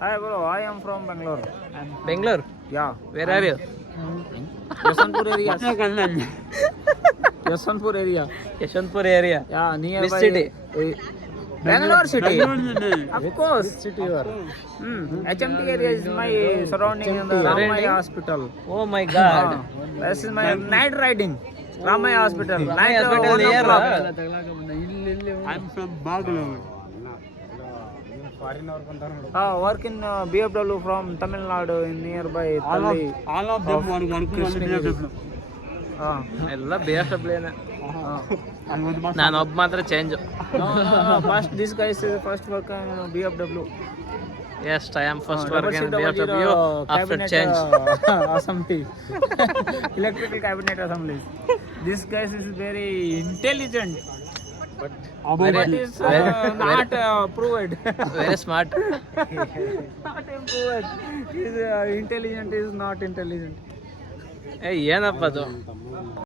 Hi bro, I am from Bangalore. Bangalore? Yeah. Where are you? Yaswanpur area. Yaswanpur area. Yeshwanthpur area. Yeah, nearby. Which city? Bangalore city. Of course. Which city you are? HMT area is my surrounding in the Ramaya Hospital. Oh my God. This is my night riding. Ramaya Hospital. Night Hospital 1 near, o'clock. I'm from Bangalore. Work in BFW from Tamil Nadu in nearby Talli. All of them one Krishnagiri. ಎಲ್ಲ BFW. ನಾನು ಒಬ್ಬ ಮಾತ್ರ change. First this guy is first work in BFW. Yes, I am first working in BFW after change. Assembly. Electrical cabinet assemblies. This guy is very intelligent. But is not proved. Very smart. Not improved. Is intelligent is not intelligent. ಏನಪ್ಪ ಅದು?